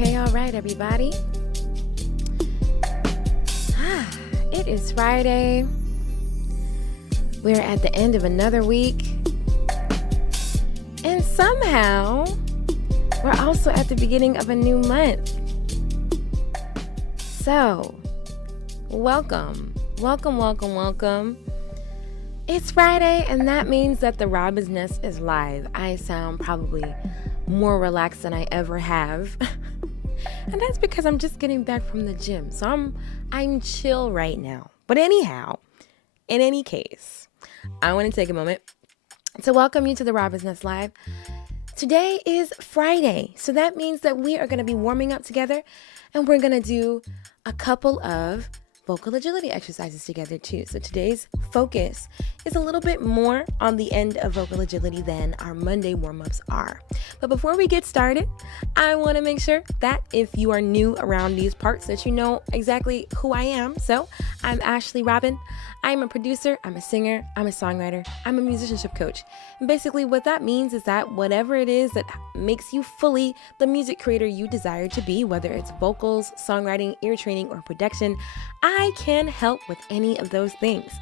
Okay, all right, everybody. It is Friday. We're at the end of another week. And somehow, we're also at the beginning of a new month. So, welcome. It's Friday, and that means that the Robin's Nest is live. I sound probably more relaxed than I ever have. And that's because I'm just getting back from the gym. So I'm chill right now. But anyhow, in any case, I want to take a moment to welcome you to the Robin's Nest Live. Today is Friday. So that means that we are going to be warming up together, and we're going to do a couple of vocal agility exercises together too. So today's focus is a little bit more on the end of vocal agility than our Monday warm-ups are. But before we get started, I want to make sure that if you are new around these parts, that you know exactly who I am. So I'm Ashley Robin. I'm a producer, I'm a singer, I'm a songwriter, I'm a musicianship coach. And basically what that means is that whatever it is that makes you fully the music creator you desire to be, whether it's vocals, songwriting, ear training, or production, I can help with any of those things.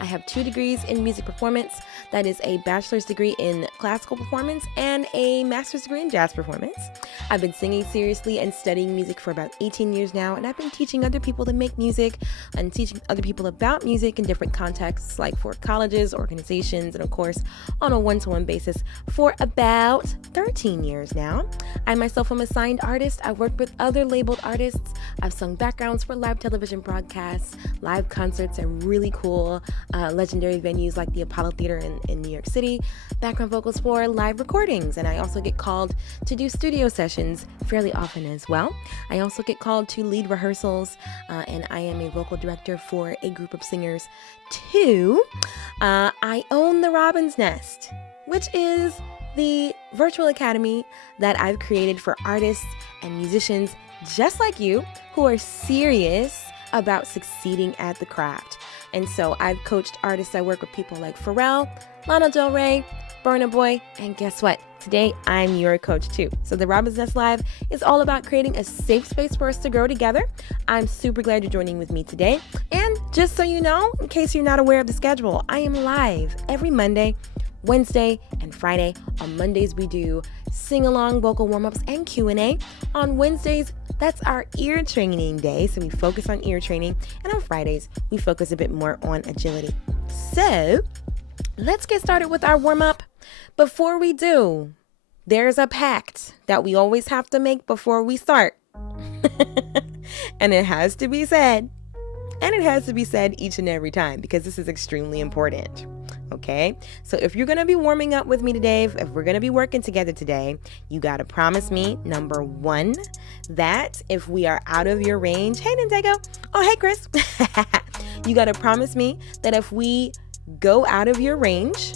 I have 2 degrees in music performance. That is a bachelor's degree in classical performance and a master's degree in jazz performance. I've been singing seriously and studying music for about 18 years now, and I've been teaching other people to make music and teaching other people about music in different contexts, like for colleges, organizations, and of course on a one-to-one basis for about 13 years now. I myself am a signed artist. I've worked with other labeled artists. I've sung backgrounds for live television broadcasts, live concerts at really cool legendary venues like the Apollo Theater in New York City, background vocals for live recordings, and I also get called to do studio sessions fairly often as well. I also get called to lead rehearsals, and I am a vocal director for a group of singers too. I own the Robin's Nest, which is the virtual academy that I've created for artists and musicians just like you who are serious about succeeding at the craft. And so I've coached artists. I work with people like Pharrell, Lana Del Rey, Burna Boy, and guess what? Today, I'm your coach too. So the Robin's Nest Live is all about creating a safe space for us to grow together. I'm super glad you're joining with me today. And just so you know, in case you're not aware of the schedule, I am live every Monday, Wednesday, and Friday. On Mondays, we do sing-along vocal warm-ups and Q&A. On Wednesdays, that's our ear training day, so we focus on ear training. And on Fridays, we focus a bit more on agility. So let's get started with our warm-up. Before we do, there's a pact that we always have to make before we start. And it has to be said. And it has to be said each and every time because this is extremely important. Okay? So if you're going to be warming up with me today, if we're going to be working together today, you got to promise me, number one, that if we are out of your range, hey, Nintendo. Oh, hey, Chris. You got to promise me that if we go out of your range,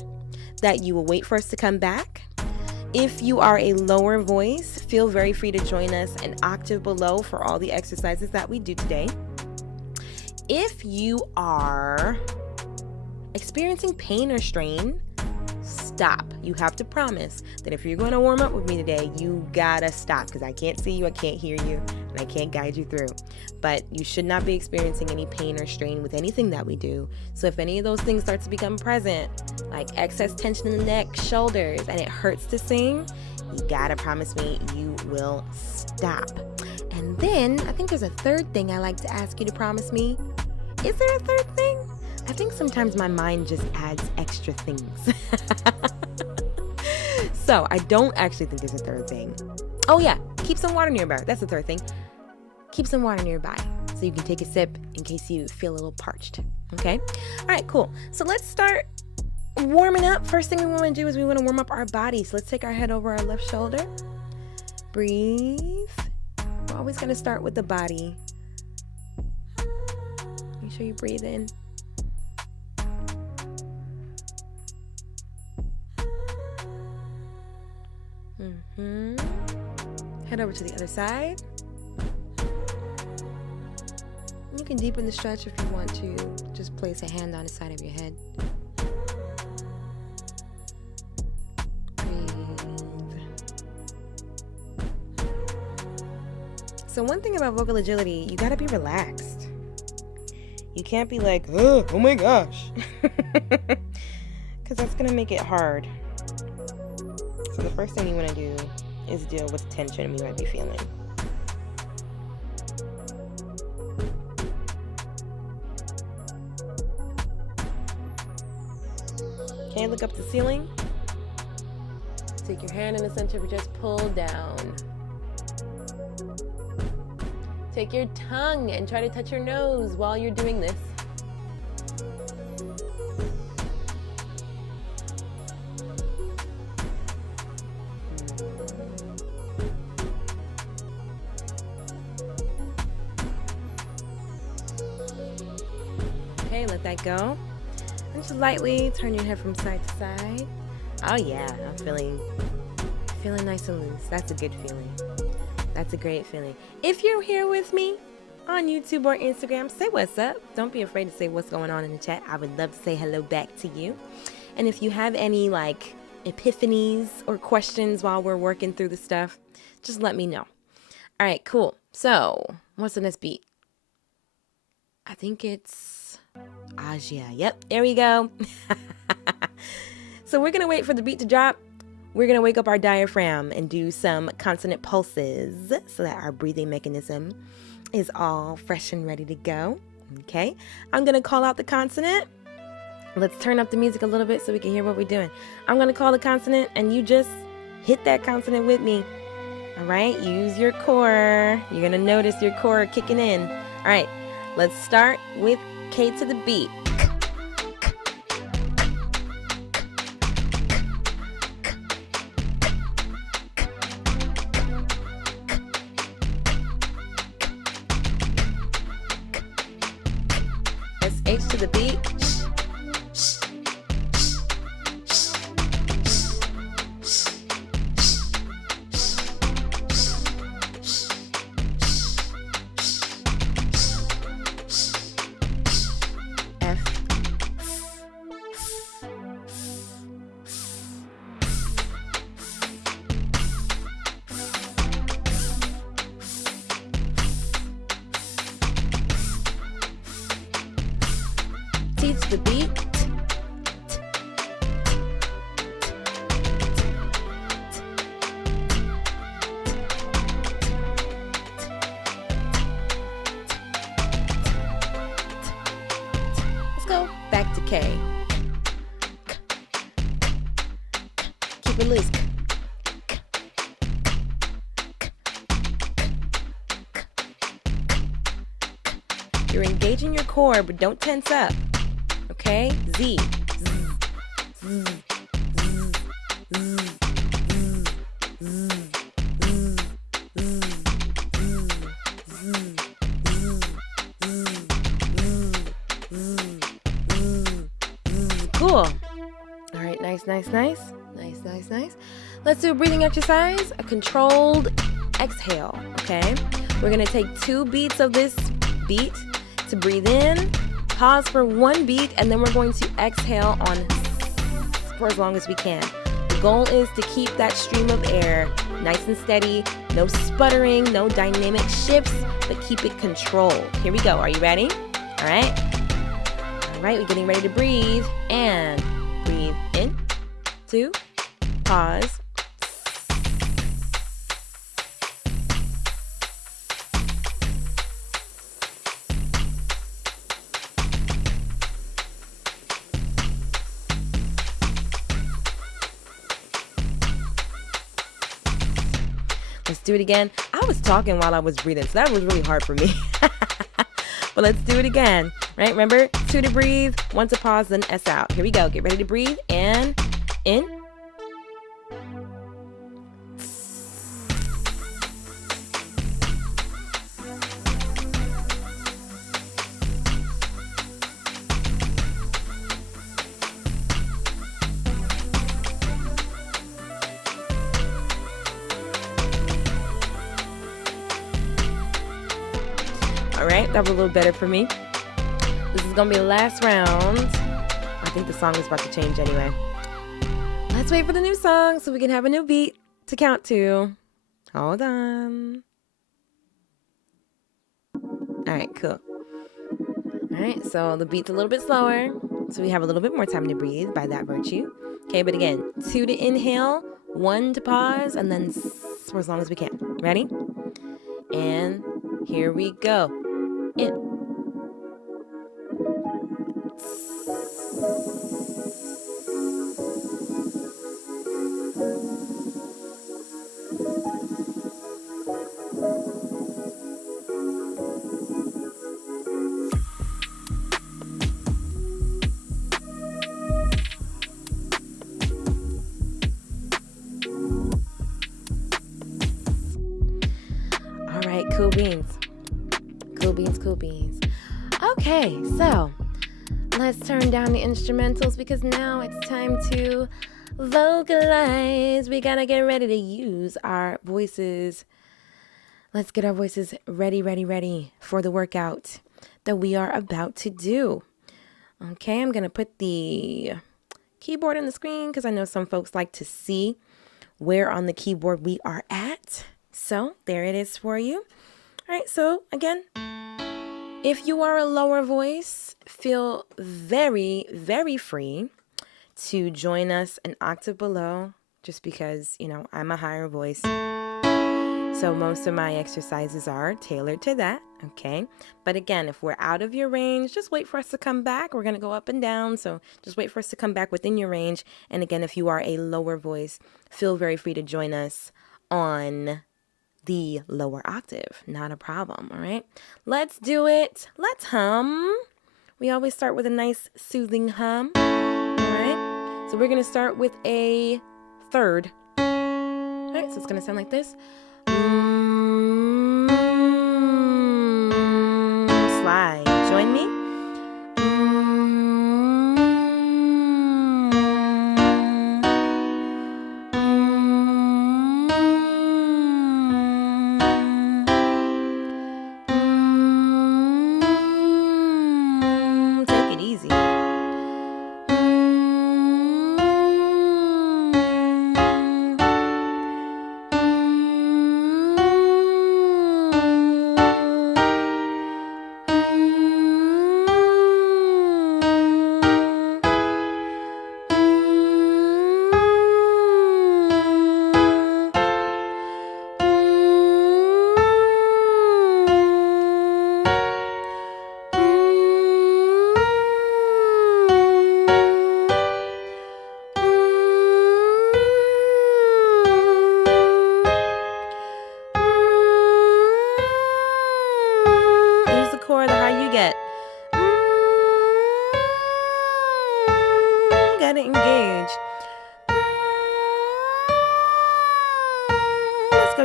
that you will wait for us to come back. If you are a lower voice, feel very free to join us an octave below for all the exercises that we do today. If you are experiencing pain or strain, stop. You have to promise that if you're going to warm up with me today, you gotta stop because I can't see you, I can't hear you, and I can't guide you through. But you should not be experiencing any pain or strain with anything that we do. So if any of those things start to become present, like excess tension in the neck, shoulders, and it hurts to sing, you gotta promise me you will stop. And then I think there's a third thing I like to ask you to promise me. Is there a third thing? I think sometimes my mind just adds extra things. So I don't actually think there's a third thing. Oh yeah, keep some water nearby. That's the third thing. Keep some water nearby so you can take a sip in case you feel a little parched. Okay? All right, cool. So let's start warming up. First thing we want to do is we want to warm up our body. So let's take our head over our left shoulder. Breathe. We're always going to start with the body. Make sure you breathe in. Head over to the other side. You can deepen the stretch if you want to. Just place a hand on the side of your head. Breathe. So one thing about vocal agility, you gotta be relaxed. You can't be like, oh my gosh. Because that's gonna make it hard. So the first thing you want to do is deal with tension we might be feeling. Okay, look up the ceiling. Take your hand in the center of your chest, pull down. Take your tongue and try to touch your nose while you're doing this. Okay, let that go. And just lightly turn your head from side to side. Oh yeah, I'm feeling nice and loose. That's a good feeling. That's a great feeling. If you're here with me on YouTube or Instagram, say what's up. Don't be afraid to say what's going on in the chat. I would love to say hello back to you. And if you have any like epiphanies or questions while we're working through the stuff, just let me know. All right, cool. So what's the next beat? I think it's Asia. Yep, there we go. So we're going to wait for the beat to drop. We're going to wake up our diaphragm and do some consonant pulses so that our breathing mechanism is all fresh and ready to go. Okay, I'm going to call out the consonant. Let's turn up the music a little bit so we can hear what we're doing. I'm going to call the consonant and you just hit that consonant with me. All right, use your core. You're going to notice your core kicking in. All right, let's start with K to the beat. Let's H to the beat. T to the beat. Let's go back to K. Keep it loose. You're engaging your core, but don't tense up. Okay? Z. Cool. All right, nice. Let's do a breathing exercise, a controlled exhale, okay? We're gonna take 2 beats of this beat to breathe in, pause for 1 beat, and then we're going to exhale on for as long as we can. The goal is to keep that stream of air nice and steady, no sputtering, no dynamic shifts, but keep it controlled. Here we go. Are you ready? All right, we're getting ready to breathe, and breathe in, 2, pause. Let's do it again. I was talking while I was breathing, so that was really hard for me. But let's do it again, right? Remember, 2 to breathe, 1 to pause, then S out. Here we go. Get ready to breathe, and in. All right, that was a little better for me. This is gonna be the last round. I think the song is about to change anyway. Let's wait for the new song so we can have a new beat to count to. Hold on. All right, cool. All right, so the beat's a little bit slower, so we have a little bit more time to breathe by that virtue. Okay, but again, 2 to inhale, 1 to pause, and then for as long as we can. Ready? And here we go. In. All right, cool beans. Cool beans. Okay, so let's turn down the instrumentals because now it's time to vocalize. We gotta get ready to use our voices. Let's get our voices ready for the workout that we are about to do. Okay, I'm gonna put the keyboard on the screen because I know some folks like to see where on the keyboard we are at. So there it is for you. All right, so again, if you are a lower voice, feel very free to join us an octave below, just because, I'm a higher voice. So most of my exercises are tailored to that, okay? But again, if we're out of your range, just wait for us to come back. We're gonna go up and down, so just wait for us to come back within your range. And again, if you are a lower voice, feel very free to join us on the lower octave. Not a problem, all right? Let's do it. Let's hum. We always start with a nice soothing hum, all right? So we're gonna start with a third. All right, so it's gonna sound like this. Slide. Join me. Take it easy.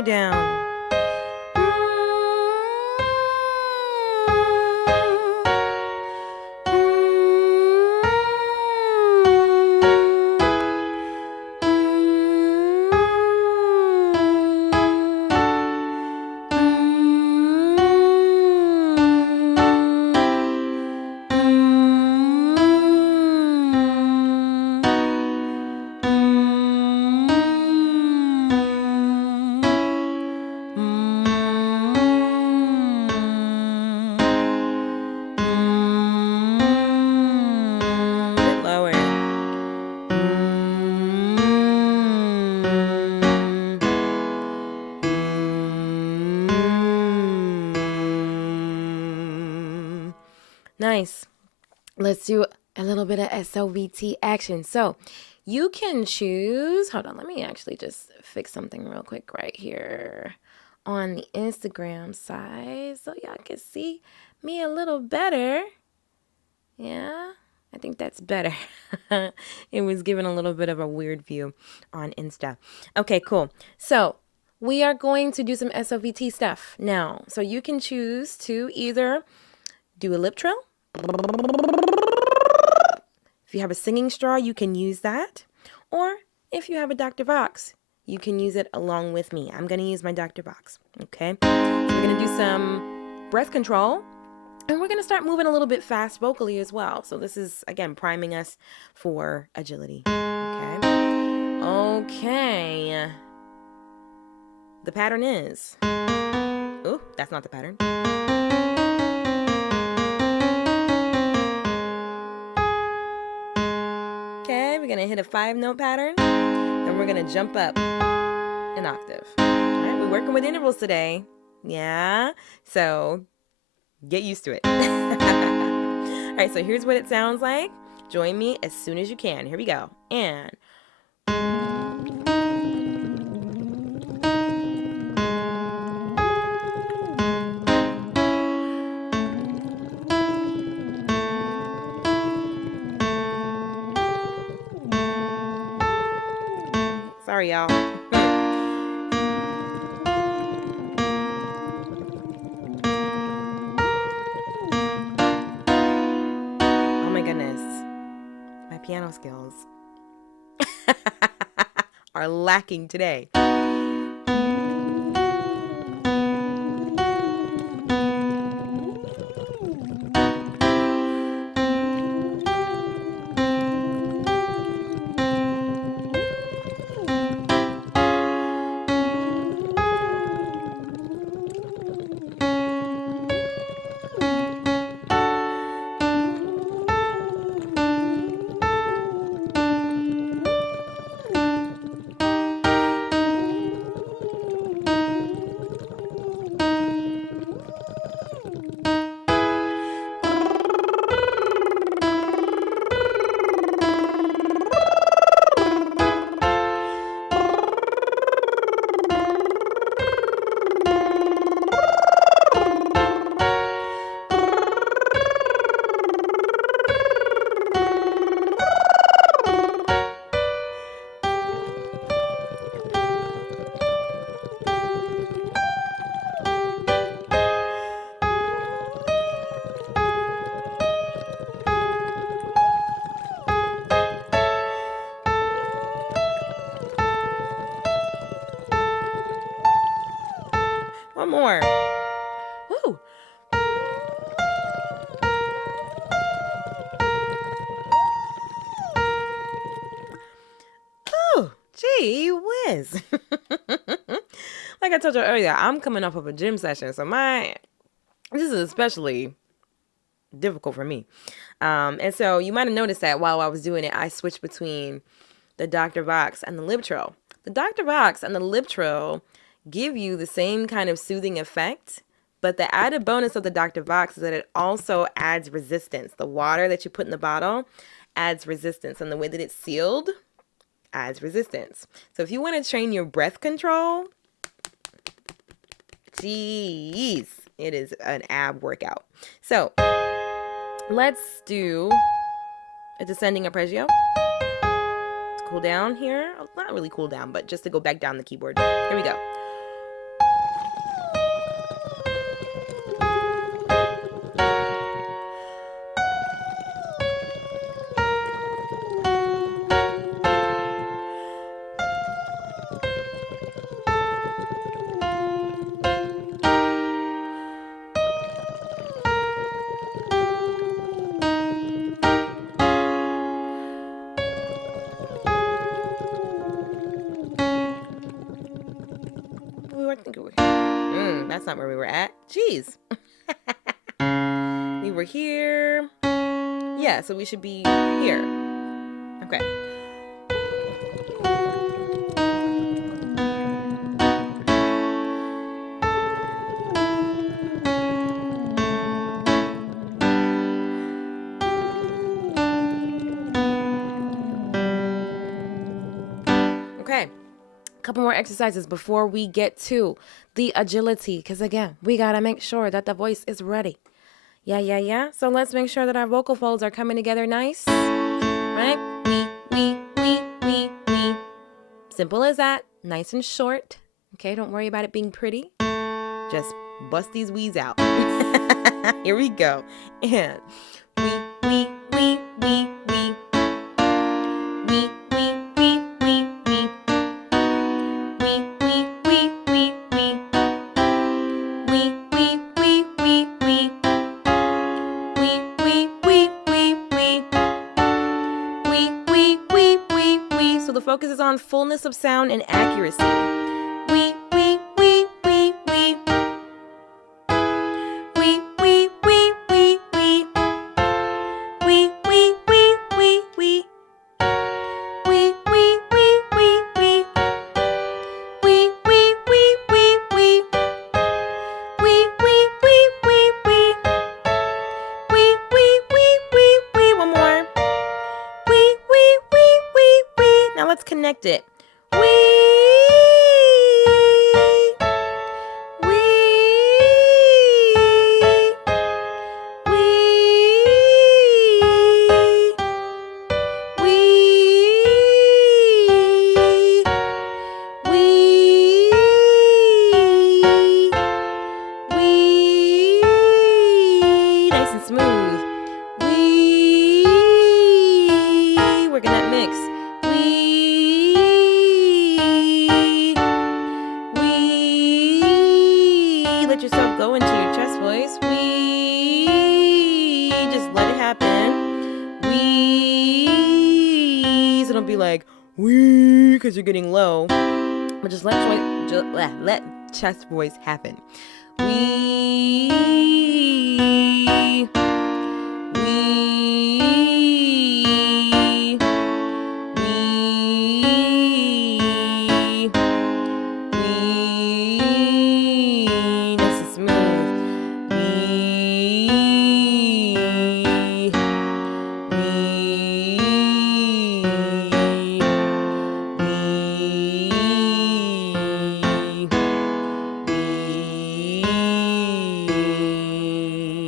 down. Nice. Let's do a little bit of SOVT action. So you can choose, hold on, let me actually just fix something real quick right here on the Instagram side so y'all can see me a little better. Yeah, I think that's better. It was given a little bit of a weird view on Insta. Okay, cool. So we are going to do some SOVT stuff now. So you can choose to either do a lip trill. If you have a singing straw, you can use that. Or if you have a Dr. Vox, you can use it along with me. I'm going to use my Dr. Vox. Okay. So we're going to do some breath control. And we're going to start moving a little bit fast vocally as well. So this is, again, priming us for agility. Okay. Okay. The pattern is... Oh, that's not the pattern. Okay, we're going to hit a 5-note pattern. Then we're going to jump up an octave. All right, we're working with intervals today. Yeah. So... get used to it. All right, so here's what it sounds like. Join me as soon as you can. Here we go. And... sorry, y'all. Piano skills are lacking today. One more. Woo. Oh, gee whiz. Like I told you earlier, I'm coming off of a gym session, so this is especially difficult for me. And so you might have noticed that while I was doing it, I switched between the Dr. Vox and the lip trill. The Dr. Vox and the lip trill give you the same kind of soothing effect, but the added bonus of the Dr. Vox is that it also adds resistance. The water that you put in the bottle adds resistance, and the way that it's sealed adds resistance. So if you want to train your breath control, geez, it is an ab workout. So let's do a descending arpeggio to cool down here. Not really cool down, but just to go back down the keyboard. Here we go. that's not where we were at. Jeez. We were here. Yeah, so we should be here. Okay. Okay. Couple more exercises before we get to the agility, because again, we got to make sure that the voice is ready. Yeah. So let's make sure that our vocal folds are coming together nice, right? We. Simple as that, nice and short. Okay, don't worry about it being pretty. Just bust these wees out. Here we go. And we. So the focus is on fullness of sound and accuracy. We. Let's connect it. Nice and smooth. Working that mix. Let yourself go into your chest voice. Just let it happen. So don't be like because you're getting low, but just let chest voice happen.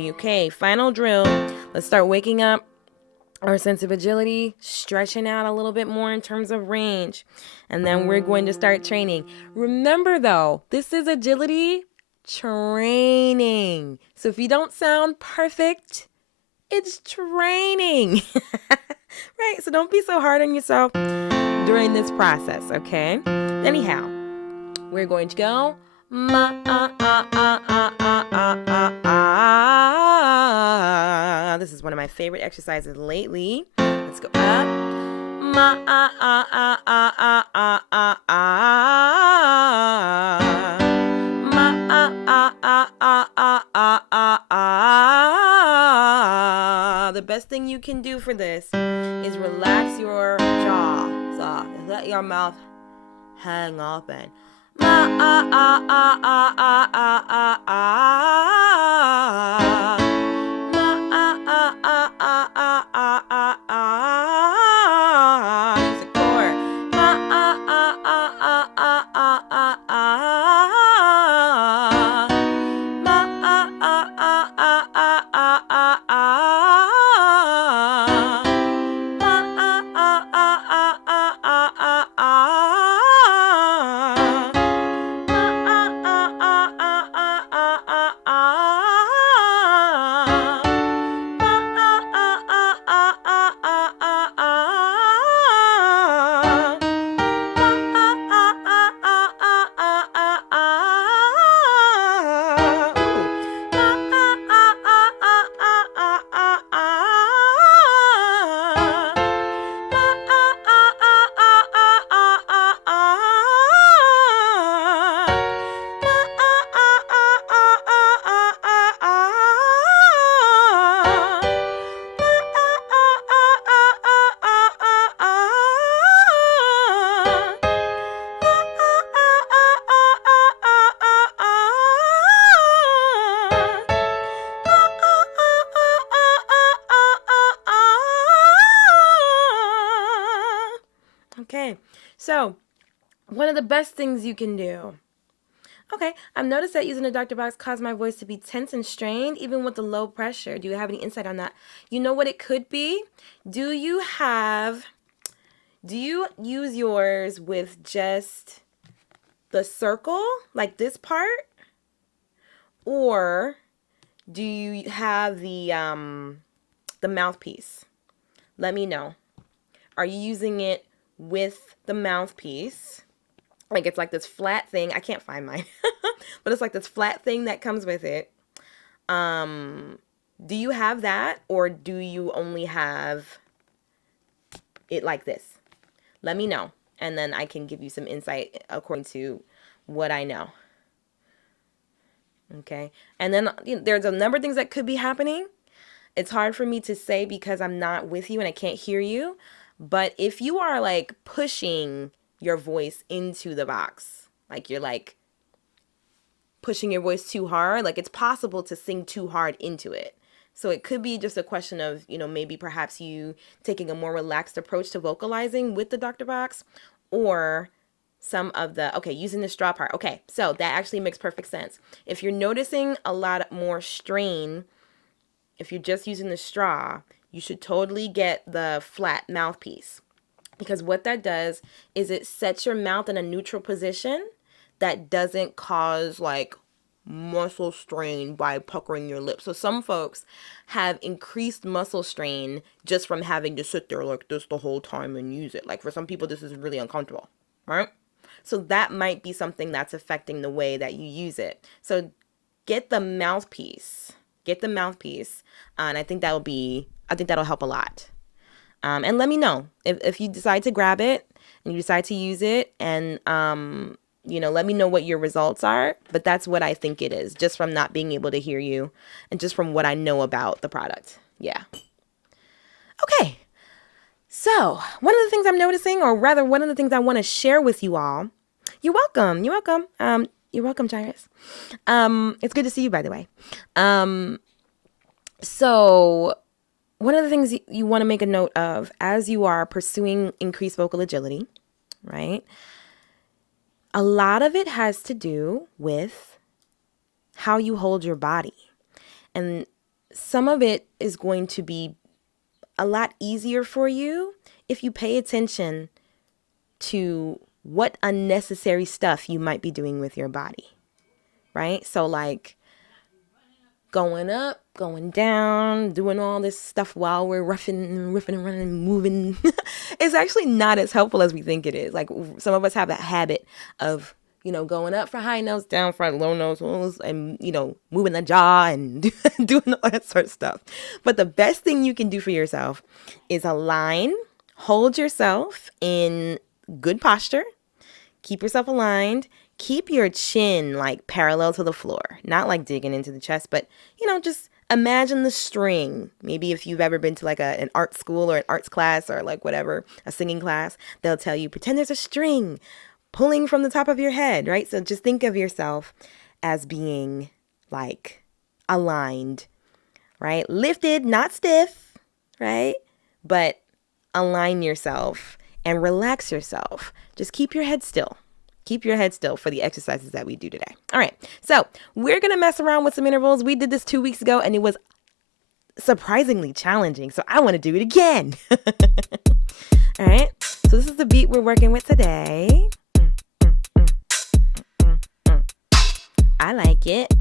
Okay, final drill. Let's start waking up our sense of agility, stretching out a little bit more in terms of range. And then we're going to start training. Remember though, this is agility training. So if you don't sound perfect, it's training. Right? So don't be so hard on yourself during this process, okay? Anyhow, we're going to go This is one of my favorite exercises lately. Let's go up. The best thing you can do for this is relax your jaw. So let your mouth hang open. So one of the best things you can do. Okay, I've noticed that using the doctor box caused my voice to be tense and strained, even with the low pressure. Do you have any insight on that? You know what it could be? Do you use yours with just the circle, like this part? Or do you have the mouthpiece? Let me know. Are you using it with the mouthpiece? Like it's like this flat thing. I can't find mine. But it's like this flat thing that comes with it. Do you have that, or do you only have it like this? Let me know, and then I can give you some insight according to what I know. Okay, and then there's a number of things that could be happening. It's hard for me to say because I'm not with you and I can't hear you. But if you are like pushing your voice into the box, like you're like pushing your voice too hard, like it's possible to sing too hard into it. So it could be just a question of, maybe perhaps you taking a more relaxed approach to vocalizing with the doctor box, or using the straw part. Okay, so that actually makes perfect sense. If you're noticing a lot more strain, if you're just using the straw, you should totally get the flat mouthpiece. Because what that does is it sets your mouth in a neutral position that doesn't cause like muscle strain by puckering your lips. So some folks have increased muscle strain just from having to sit there like this the whole time and use it. Like for some people, this is really uncomfortable, right? So that might be something that's affecting the way that you use it. So get the mouthpiece. And I think that'll help a lot. And let me know if you decide to grab it and you decide to use it, and let me know what your results are. But that's what I think it is, just from not being able to hear you and just from what I know about the product. Yeah. Okay. So one of the things I'm noticing, or rather one of the things I want to share with you all. You're welcome. You're welcome, Jairus. It's good to see you, by the way. So one of the things you want to make a note of as you are pursuing increased vocal agility, right? A lot of it has to do with how you hold your body. And some of it is going to be a lot easier for you if you pay attention to what unnecessary stuff you might be doing with your body, right? So like going up, going down, doing all this stuff while we're roughing and running and moving is actually not as helpful as we think it is. Like some of us have that habit of, going up for high notes, down for low notes, and, moving the jaw and doing all that sort of stuff. But the best thing you can do for yourself is align, hold yourself in good posture, keep yourself aligned, keep your chin like parallel to the floor, not like digging into the chest, but, just imagine the string. Maybe if you've ever been to like an art school or an arts class or like whatever, a singing class, they'll tell you, pretend there's a string pulling from the top of your head, right? So just think of yourself as being like aligned, right? Lifted, not stiff, right? But align yourself and relax yourself. Just keep your head still. Keep your head still for the exercises that we do today. All right, so we're going to mess around with some intervals. We did this 2 weeks ago, and it was surprisingly challenging, so I want to do it again. All right, so this is the beat we're working with today. I like it.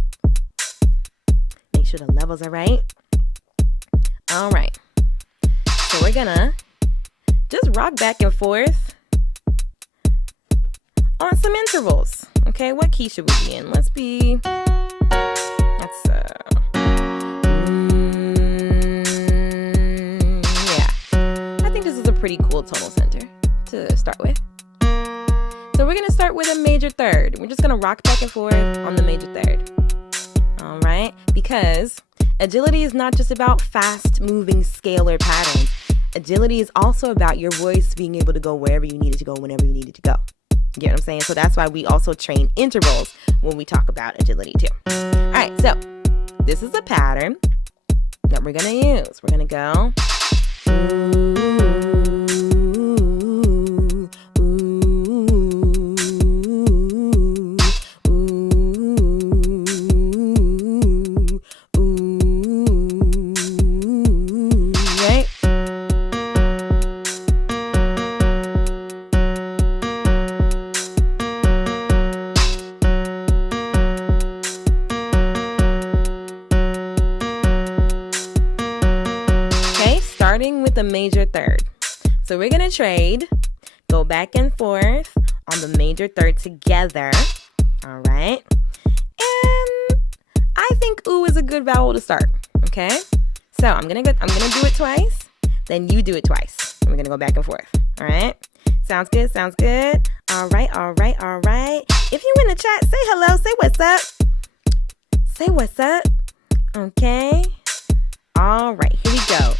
Make sure the levels are right. All right, so we're going to just rock back and forth on some intervals. Okay, what key should we be in? I think this is a pretty cool tonal center to start with. So we're going to start with a major third. We're just going to rock back and forth on the major third. All right, because agility is not just about fast moving scalar patterns. Agility is also about your voice being able to go wherever you need it to go, whenever you need it to go. You get what I'm saying? So that's why we also train intervals when we talk about agility too. All right, so this is a pattern that we're going to use. We're going to go. Ooh, ooh, the major third. So we're going to trade, go back and forth on the major third together. All right. And I think ooh is a good vowel to start. Okay. So I'm gonna do it twice, then you do it twice. And we're gonna go back and forth. All right. Sounds good. Sounds good. All right. All right. All right. If you in the chat, say hello. Say what's up. Say what's up. Okay. All right. Here we go.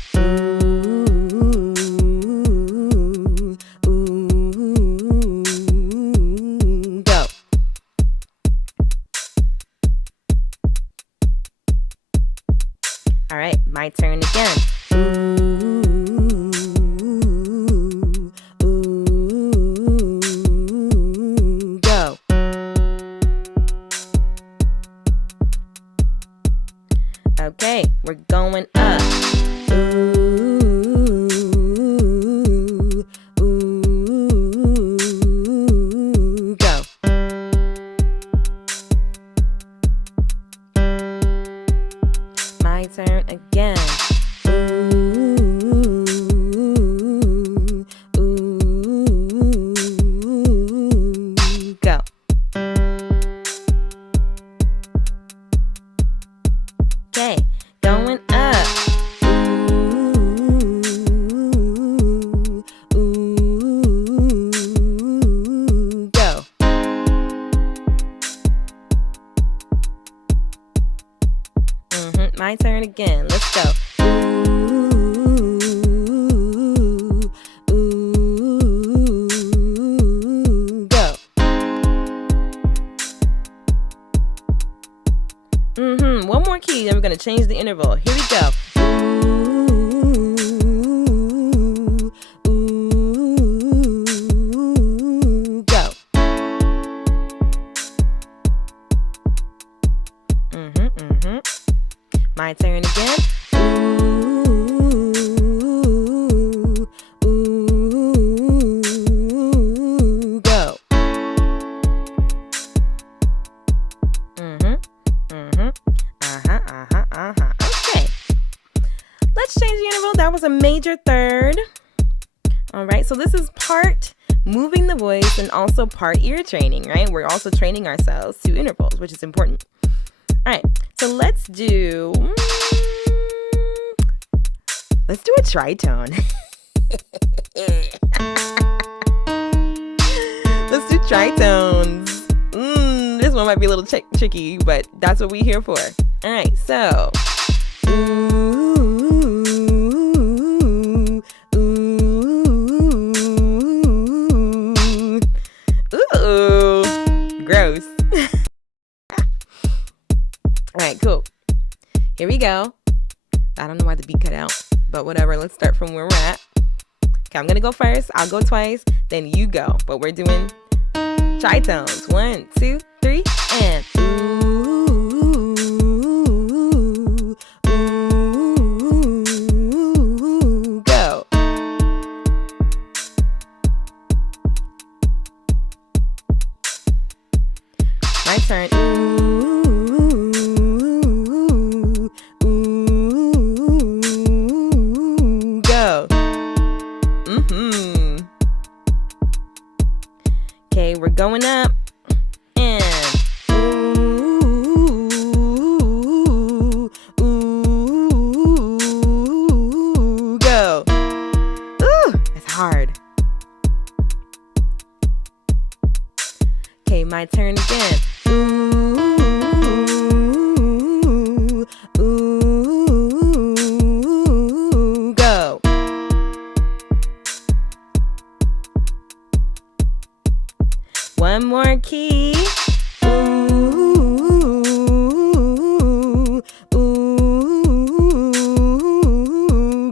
All right, my turn again. Go. Okay, we're going up. Go. My turn again. Go. Okay, going up. Go. My turn again. Let's go. Go. One more key, then we're going to change the interval. Here we go. Go. My turn again. Go. Okay. Let's change the interval. That was a major third. All right, so this is part moving the voice and also part ear training, right? We're also training ourselves to intervals, which is important. All right, so let's do a tritone. Let's do tritones. This one might be a little tricky, but that's what we're here for. All right, so. Ooh, gross. All right, cool. Here we go. I don't know why the beat cut out, but whatever. Let's start from where we're at. Okay, I'm going to go first. I'll go twice, then you go. But we're doing tritones. 1, 2, 3, and go. My turn. Go. Okay, we're going up. And go. Ooh, that's hard. Okay, my turn again. Go. One more key.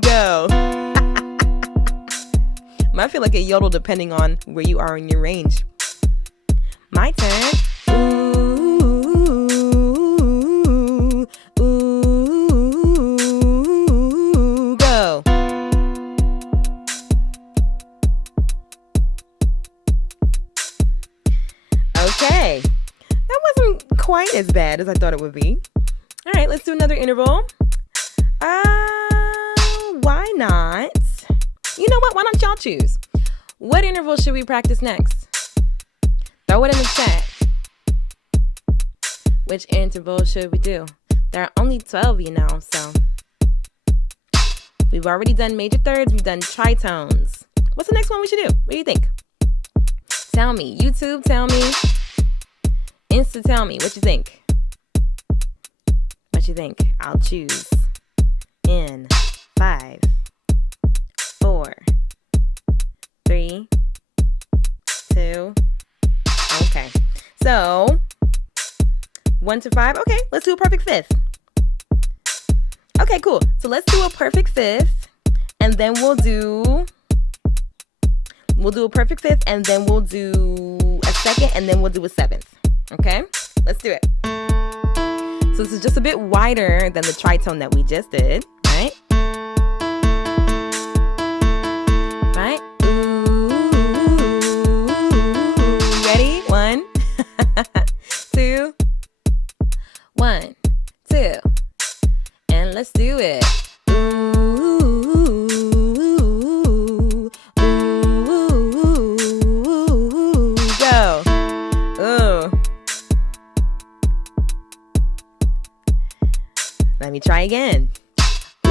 Go. Might feel like a yodel depending on where you are in your range. My turn. Go. Okay, that wasn't quite as bad as I thought it would be. All right, let's do another interval. Why not? You know what? Why don't y'all choose? What interval should we practice next? Throw it in the chat. Which interval should we do? There are only 12, you know, so. We've already done major thirds. We've done tritones. What's the next one we should do? What do you think? Tell me. YouTube, tell me. Insta, tell me. What you think? What you think? I'll choose in 5, 4, 3, 2. Okay. So 1 to 5. Okay, let's do a perfect fifth. Okay, cool. So let's do a perfect fifth, and then we'll do a perfect fifth, and then we'll do a second, and then we'll do a seventh. Okay? Let's do it. So this is just a bit wider than the tritone that we just did, right? Right? Ooh. Ready? 1, 2, 1, 2. And let's do it. Ooh, ooh, go. Ooh. Let me try again. Ooh,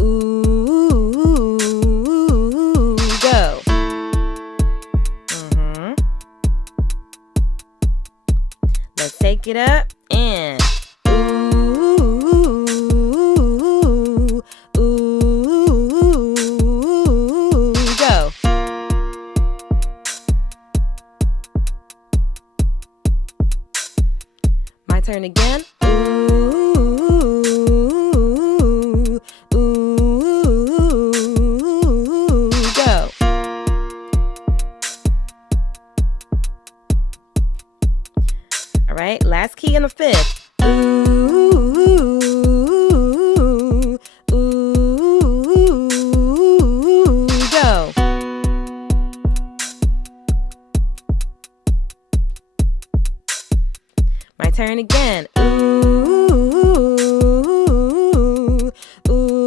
ooh, go. Let's take it up. And ooh, ooh, go. My turn again. Ooh, ooh, go. All right, last key in the fifth. Ooh, ooh, go. My turn again. Ooh, ooh,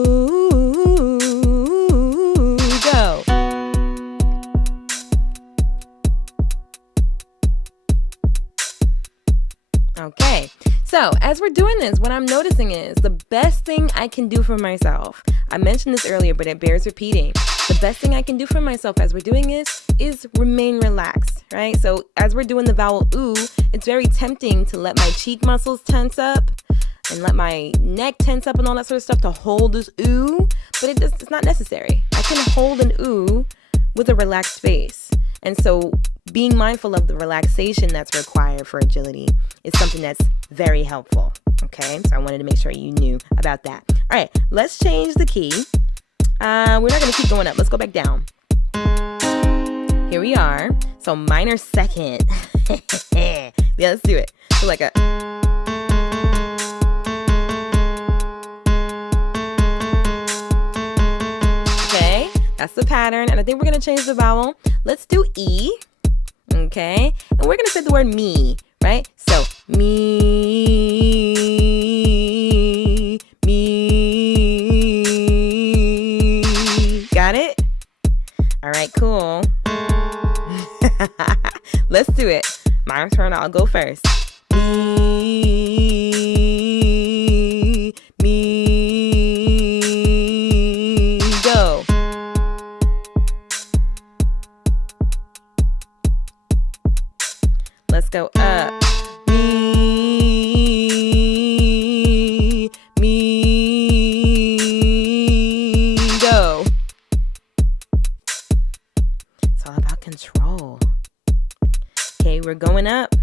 go. Okay, so as we're doing this, what I'm noticing is the best thing I can do for myself, I mentioned this earlier, but it bears repeating. The best thing I can do for myself as we're doing this is remain relaxed, right? So as we're doing the vowel ooh, it's very tempting to let my cheek muscles tense up and let my neck tense up and all that sort of stuff to hold this ooh, but it's not necessary. I can hold an ooh with a relaxed face. And so being mindful of the relaxation that's required for agility is something that's very helpful. Okay, so I wanted to make sure you knew about that. All right, let's change the key. We're not going to keep going up. Let's go back down. Here we are. So minor second. Yeah, let's do it. So like a... Okay, that's the pattern. And I think we're going to change the vowel. Let's do E. Okay, and we're going to say the word me, right? So me, me. Got it? All right, cool. Let's do it. My turn, I'll go first. Me, me, go. Let's go up. Me, me, go. It's all about control. Okay, we're going up.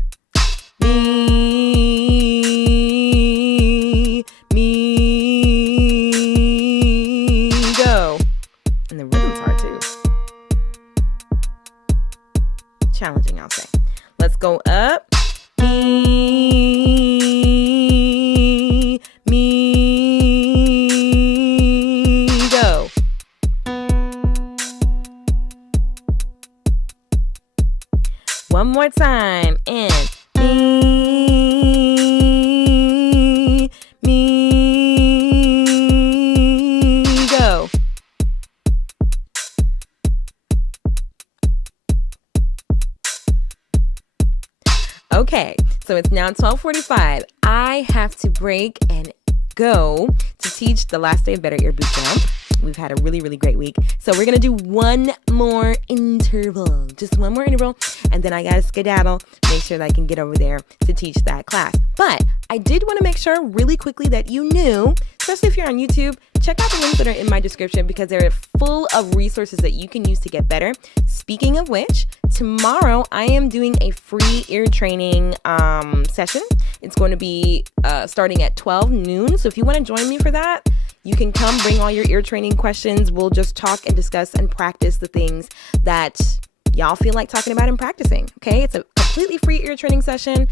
Me, me, go. And the rhythm's hard too. Challenging, I'll say. Let's go up. Me, me, go. One more time. And me, me, Now, 12:45, I have to break and go to teach the last day of Better Ear Boot Camp. We've had a really, really great week. So we're going to do one more interval, just one more interval. And then I got to skedaddle, make sure that I can get over there to teach that class. But I did want to make sure really quickly that you knew, especially if you're on YouTube, check out the links that are in my description because they're full of resources that you can use to get better. Speaking of which, tomorrow I am doing a free ear training session. It's going to be starting at 12 noon. So if you want to join me for that, you can come, bring all your ear training questions. We'll just talk and discuss and practice the things that y'all feel like talking about and practicing. Okay, it's a completely free ear training session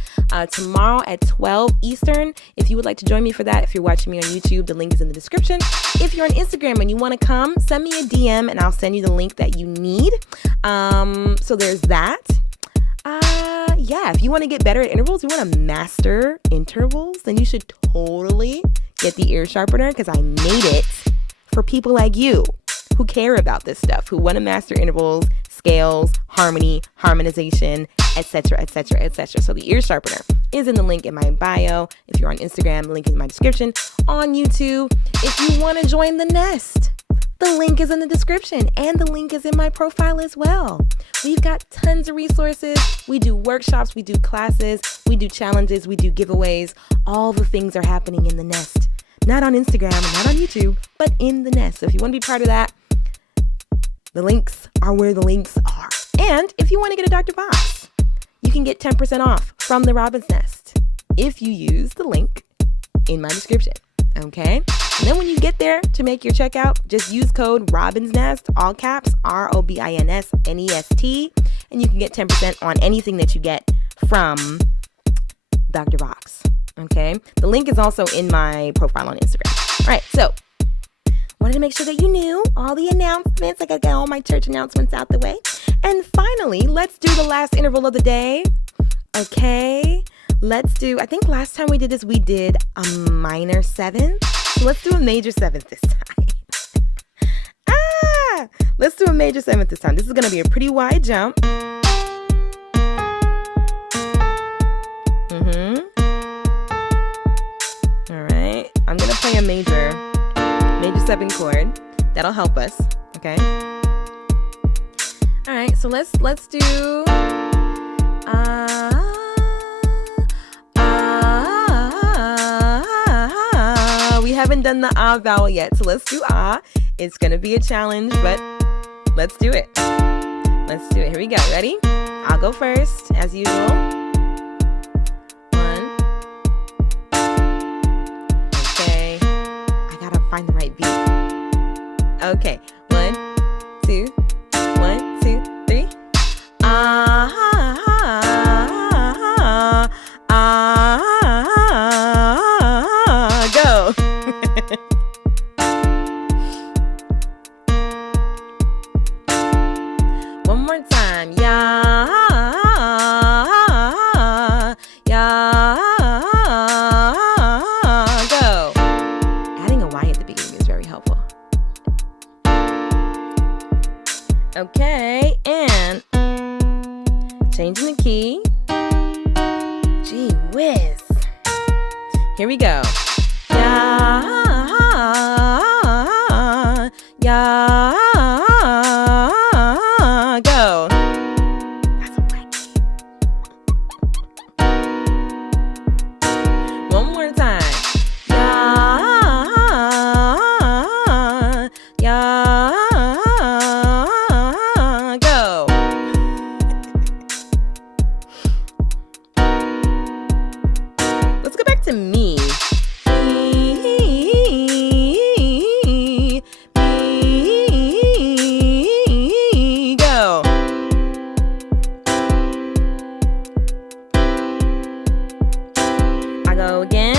tomorrow at 12 Eastern. If you would like to join me for that, if you're watching me on YouTube, the link is in the description. If you're on Instagram and you want to come, send me a DM and I'll send you the link that you need. So there's that. Yeah, if you want to get better at intervals, you want to master intervals, then you should totally get the ear sharpener because I made it for people like you who care about this stuff, who want to master intervals, scales, harmony, harmonization, etc., etc., etc. So the ear sharpener is in the link in my bio. If you're on Instagram, the link is in my description. On YouTube, if you want to join the nest, the link is in the description and the link is in my profile as well. We've got tons of resources. We do workshops, we do classes, we do challenges, we do giveaways. All the things are happening in the nest. Not on Instagram and not on YouTube, but in the nest. So if you want to be part of that, the links are where the links are. And if you want to get a Dr. Box, you can get 10% off from the Robin's Nest if you use the link in my description. Okay? And then when you get there to make your checkout, just use code ROBINSNEST, all caps, ROBINSNEST, and you can get 10% on anything that you get from Dr. Box. Okay? The link is also in my profile on Instagram. All right, so wanted to make sure that you knew all the announcements. I got to get all my church announcements out the way. And finally, let's do the last interval of the day. Okay? Let's do, I think last time we did this, we did a minor seventh. So let's do a major seventh this time. Let's do a major seventh this time. This is going to be a pretty wide jump. All right. I'm going to play a major 7 chord. That'll help us. Okay. All right. So let's do we haven't done the vowel yet, so let's do It's gonna be a challenge, but let's do it. Let's do it. Here we go. Ready? I'll go first, as usual. 1. Okay. I gotta find the right beat. Okay. 1, 2, 1, 2, 3. Go. One more time. Yeah. Yeah. Go. Adding a Y at the beginning is very helpful. Okay, and changing the key. Gee whiz. Here we go. Yeah, yeah, go. That's a white key. One more time. Yeah, yeah, go. Let's go back to me. Go again.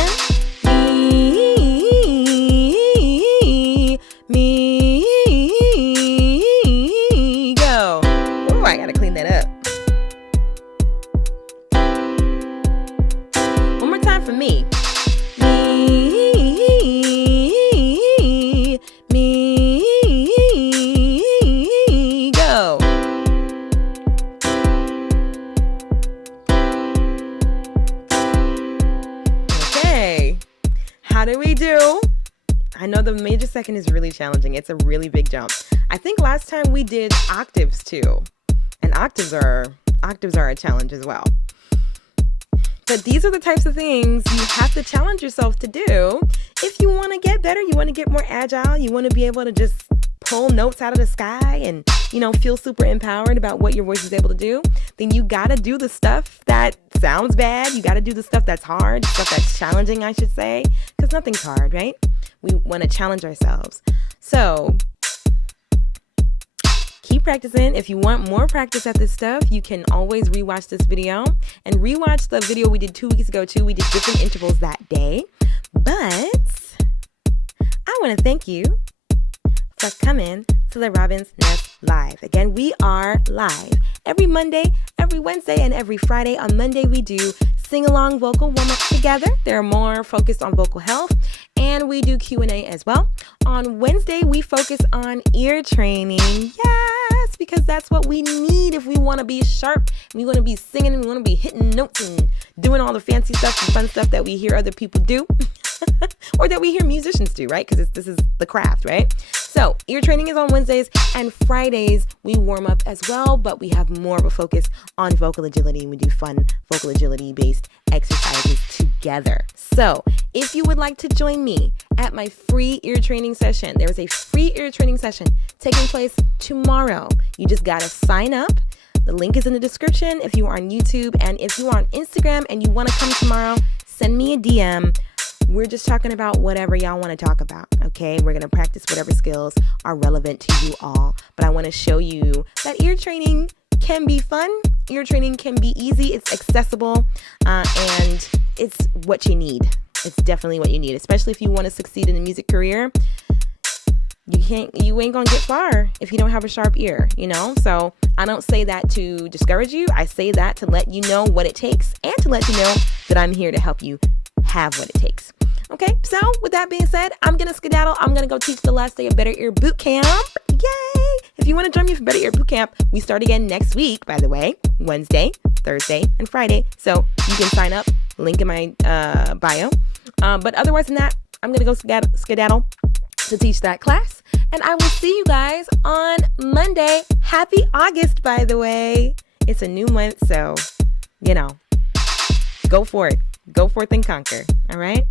Me, go. Oh, I gotta clean that up. One more time for me. Me, go. did we do? I know the major second is really challenging. It's a really big jump. I think last time we did octaves too. And octaves are a challenge as well. But these are the types of things you have to challenge yourself to do if you want to get better, you want to get more agile, you want to be able to just pull notes out of the sky and, feel super empowered about what your voice is able to do. Then you got to do the stuff that sounds bad. You got to do the stuff that's hard, stuff that's challenging, I should say, because nothing's hard, right? We want to challenge ourselves. So keep practicing. If you want more practice at this stuff, you can always rewatch this video and rewatch the video we did 2 weeks ago too. We did different intervals that day. But I want to thank you for coming to the Robin's Nest Live. Again, we are live every Monday, every Wednesday, and every Friday. On Monday, we do sing-along vocal warm-ups together. They're more focused on vocal health, and we do Q&A as well. On Wednesday, we focus on ear training. Yes, because that's what we need if we want to be sharp, we want to be singing, and we want to be hitting notes and doing all the fancy stuff and fun stuff that we hear other people do. Or that we hear musicians do, right? Because this is the craft, right? So ear training is on Wednesdays, and Fridays we warm up as well, but we have more of a focus on vocal agility, and we do fun vocal agility based exercises together. So if you would like to join me at my free ear training session, there is a free ear training session taking place tomorrow. You just got to sign up. The link is in the description if you are on YouTube, and if you are on Instagram and you want to come tomorrow, send me a DM. We're just talking about whatever y'all want to talk about, okay? We're going to practice whatever skills are relevant to you all. But I want to show you that ear training can be fun. Ear training can be easy. It's accessible, and it's what you need. It's definitely what you need, especially if you want to succeed in a music career. You ain't going to get far if you don't have a sharp ear, So I don't say that to discourage you. I say that to let you know what it takes and to let you know that I'm here to help you have what it takes. Okay, so with that being said, I'm going to skedaddle. I'm going to go teach the last day of Better Ear Boot Camp. Yay! If you want to join me for Better Ear Boot Camp, we start again next week, by the way, Wednesday, Thursday, and Friday. So you can sign up, link in my bio. But otherwise than that, I'm going to go skedaddle to teach that class. And I will see you guys on Monday. Happy August, by the way. It's a new month, so, go for it. Go forth and conquer. All right?